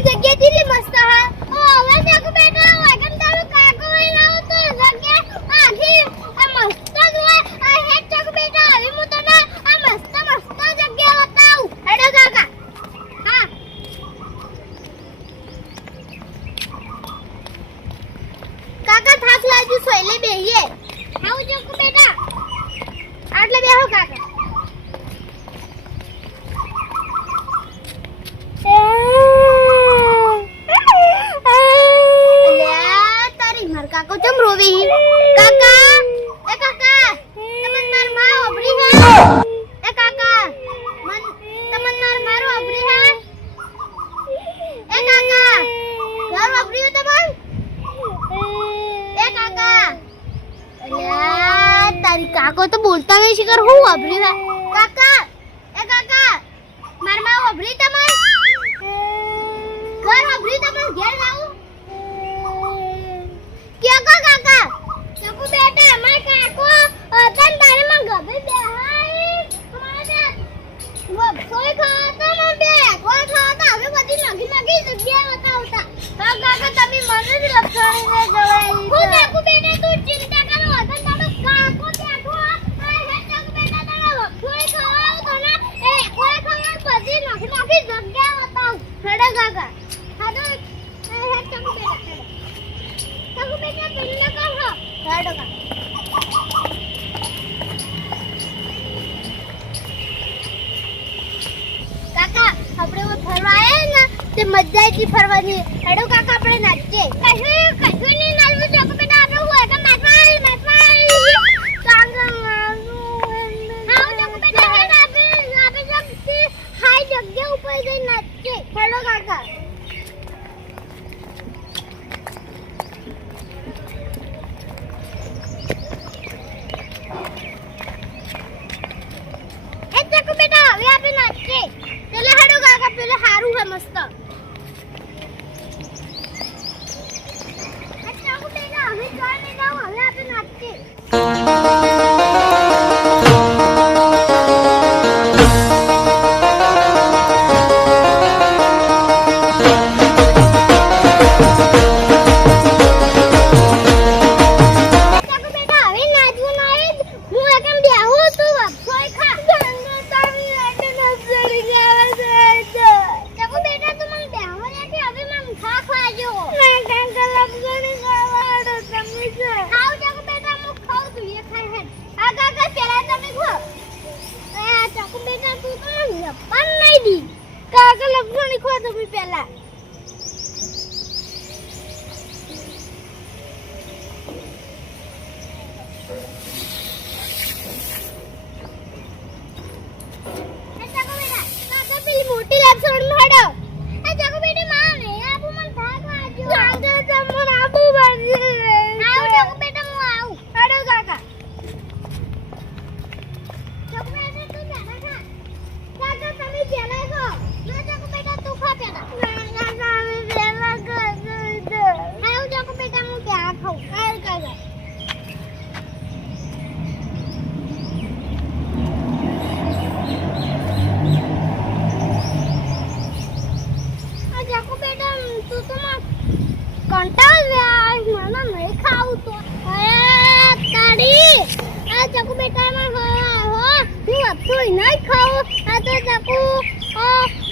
જગ્યા દીલી મસ્ત હા ઓ હવે જાગુ બેટા વાગન તારું કાકો લઈ લાવ તો જગ્યા આખી મસ્ત જોય આ હેડ જાગુ બેટા હવે હું તને આ મસ્ત જગ્યા બતાવું હેડો કાકા હા કાકા થાક લાગ્યું સોયલે બેહીએ આવ જાગુ બેટા આટલે બેહો કાકા કાકો ચમ રોવી કાકા એ કાકા તમને માર માં ઓબરી હે એ કાકા મન તમને માર ઓબરી હે એ કાકા ઘર ઓબરી હે તમને એ કાકા અલ્યા તારી કાકો તો બોલતા નહીં શિકર હું ઓબરી હે કાકા એ કાકા માર માં ઓબરી તમને ઘર ઓબરી તમને ઘેર લાવું क्या काका चकू बेटा हमारे काको तन तारे में गबे बेहाई हमारे वो कोई खाता ना बे कोई खाता हमें बदी नगी जग्या बताओता हां काका तमी मन જ લક્ષણી ને જવાય હું ચકુ બેટા તું ચિંતા કરો તન તારો કાકો બેઠો આ હે ચકુ બેટા તારો કોઈ ખાવ તો ના એ કોઈ ખાવ બદી નગી જગ્યા बताओ છડા કાકા હા તો હે ચકુ બેટા चकू बेटा पिल्ला कर हो हेडो का काका આપણે वो ફરવા આયા ને તે મજા આવી ફરવાની હેડો કાકા આપણે નાચીએ કશું નહીં નાચવું ચકુ બેટા આપણે હું એકમ નાચવા કાંગા હા ચકુ બેટા હેડ આપણે જબ હાઈ જગ્યા ઉપર જઈ નાચીએ હેડો કાકા चले हडो काका पहले हारू है मस्त अच्छा को बेटा हमें जाने नहीं जाओ हमें आप नाचते પેલા મોટી લેપ્સોડ માં હડો આ જાગો બેટી માં ને આપુ મન ભાગ વાજો જાગો તમન આપુ વાજો આવ જાગો બેટા હું આવું હડો કાકા જાગો બેટા તું બેઠા કાકા તમે પેલા ખો ના જાગો બેટા તું ખા પેલા કાકા અમે પેલા ખો આવ જાગો બેટા હું ક્યાં ખાઉં આવ કાકા कंटाल व्याज माना नहीं खाऊ तो अरे ताड़ी आ चकू बेटा में हो હું આપસો નહીં ખાઓ આ તો ચકુ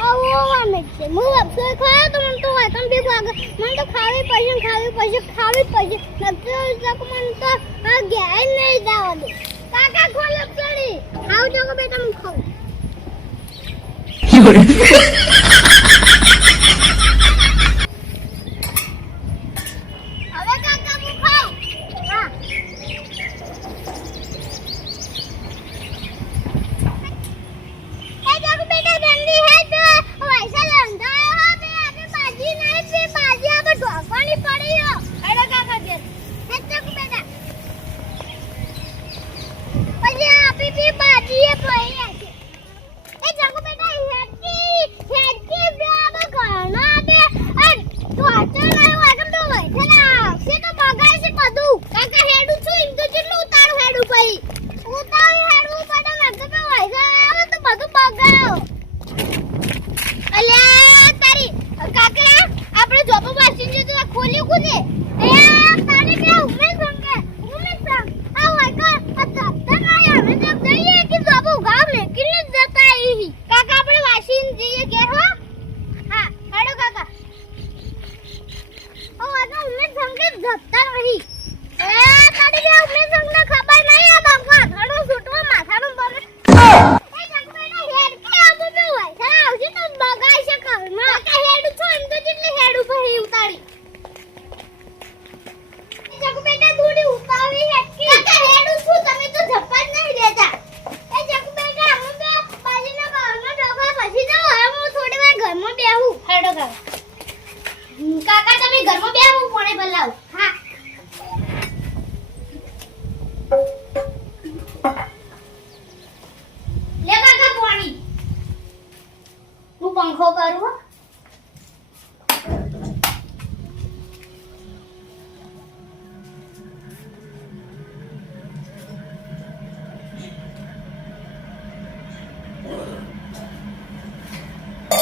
वो वामे છે હું આપસો ખાયો તો મને તો વાતમ બી ભાગે મને તો ખાવી પૈસે નકર ચકુ મને તો આ ગયા નહીં જાવ દે કાકા ખોલ આપસડી ખાવ ચકુ બેટા હું ખાઉં बाजी है બેહું હેડો કાકા કાકા તમે ઘરમાં બેહું કોણે બોલાવ હા લે કાકા પાણી હું પંખો કરું હો.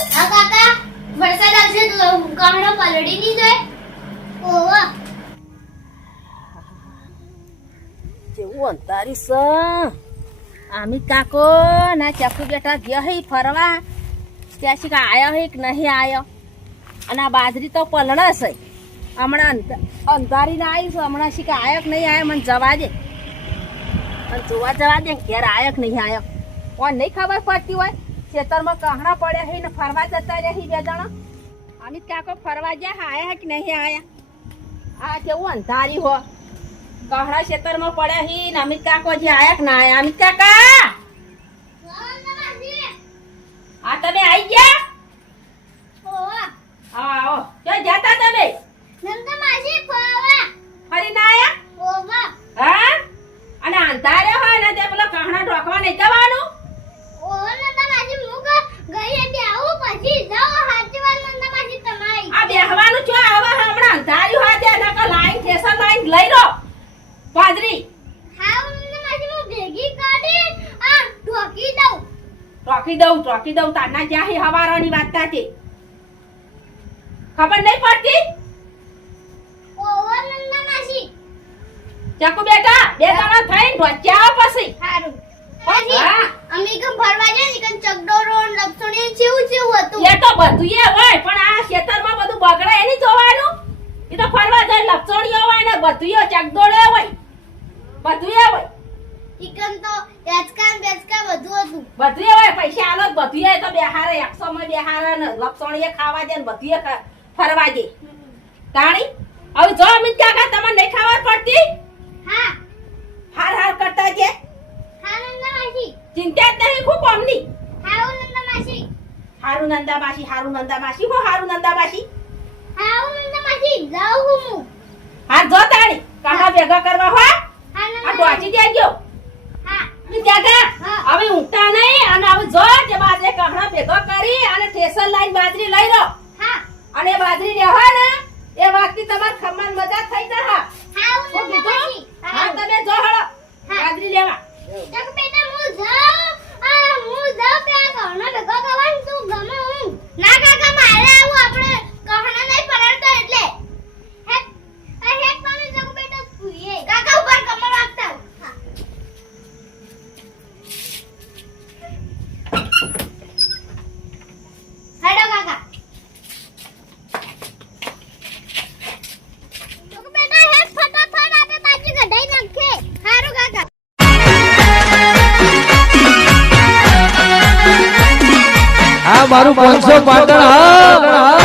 હા કાકા વરસાદ આવશે તો કામડો પલળી નહીં જાય ઓવા જેવું અંધારી છે આમી કાકો ના ચકુ બેટા ગયા હે ફરવા ત્યાં શીખા આયો હે કે નહીં આયો અને આ બાજરી તો પલળે છે હમણાં અંધારી ના આવી છે હમણાં શીખા આયો કે નહીં આયો મને જવા દે અને જોવા જવા દે ઘેર આયો કે નહીં આયો કોણ નહીં ખબર પડતી હોય ખેતરમાં કહણા પડ્યા હે ને ફરવા જતા રહ્યા બે જણા અમિત કાકો ફરવા ગયા આયા હે કે નહીં આયા આ કેવું અંધારી હો કહણા ખેતરમાં પડ્યા હી ને અમિત કાકો જે આયા કે ના આયા અમિત કાકા આ તમે આવી ગયા ઓવા હા આવો ક્યાં જતા તમે નંદા માસી ફરવા ફરી ના આયા ઓવા હા અને અંધારે હોય ને તે પેલો કહણા ઢોકવા નહીં જવાનું ઓવા નંદા માસી મુક ગઈ હતી આવું પછી જાઓ હાચી વાત નંદા માસી તમારી આ બેહવાનું છો હવે હમણાં અંધારી હોય તે નકર લાઈન ઠેસર લાઈન લઈ લો બાજરી હા નંદા માસી હું ભેગી કરી આ ઢોકી દઉં ટોકી દઉં તારના જ્યાં હી હવારોની વાત તાતી ખબર નહીં પડતી ઓવા નંદા માસી ચકુ બેટા બે જણા થઈને ઢોચ્યા પછી હારું હા. અમે કેમ ફરવા જાય ને કન ચકડોરો લપસણી ચેવું હતું એ તો બધું એ હોય પણ આ ખેતરમાં બધું બગડે એની જોવાનું એ તો ફરવા જાય લપસણીઓ હોય ને બધું ચકદોડે હોય બધું એ હોય ઈકન તો યાચકા બેચકા બધું હતું બધું એ હોય પૈસા આલો બધું એ તો બેહારે 100 માં બેહારે ને લપસણીએ ખાવા દે ને બધું એ ફરવા દે તાણી હવે જો અમિત કાકા તમને નહીં ખબર પડતી હા હાર હાર કરતા છે હા નંદા માસી ચિંતા જ નહીં ખૂબ અમની હાઉ નંદા માસી હારું નંદાબાસી હો હારું નંદાબાસી હાઉ નંદા માસી જાઉં હું હા જો તાણી કાકા ભેગા કરવા હો હા આ નંદા ડોચી દેજો હા કાકા હા. હવે ઊંઘતા નહીં અને હવે જો કે બાજરી કહણા ભેગો કરી અને ઠેસર લાઈન બાજરી લઈ લો હા અને બાજરી લેવા ને એ વખતે તમાર ખમણ મજા થઈ જા હાઉ હું નંદા કીધું માસી હા તમે જો હળો બાજરી લેવા તક બેટા હું જાઉં કે ઘણો ભેગો કરવાનું તું ગમે હું ના કાકા મારે આવું આપણે કહણા નહીં પડાડતો એટલે હેક પાણી તક બેટા સુઈએ કાકા ઉપર કમર રાખતા હા હેડો કાકા તક બેટા હેક ફટાફટ આપે બાજી કઢાઈ નાખે હારું કાકા આ મારું 500 પાટણ હા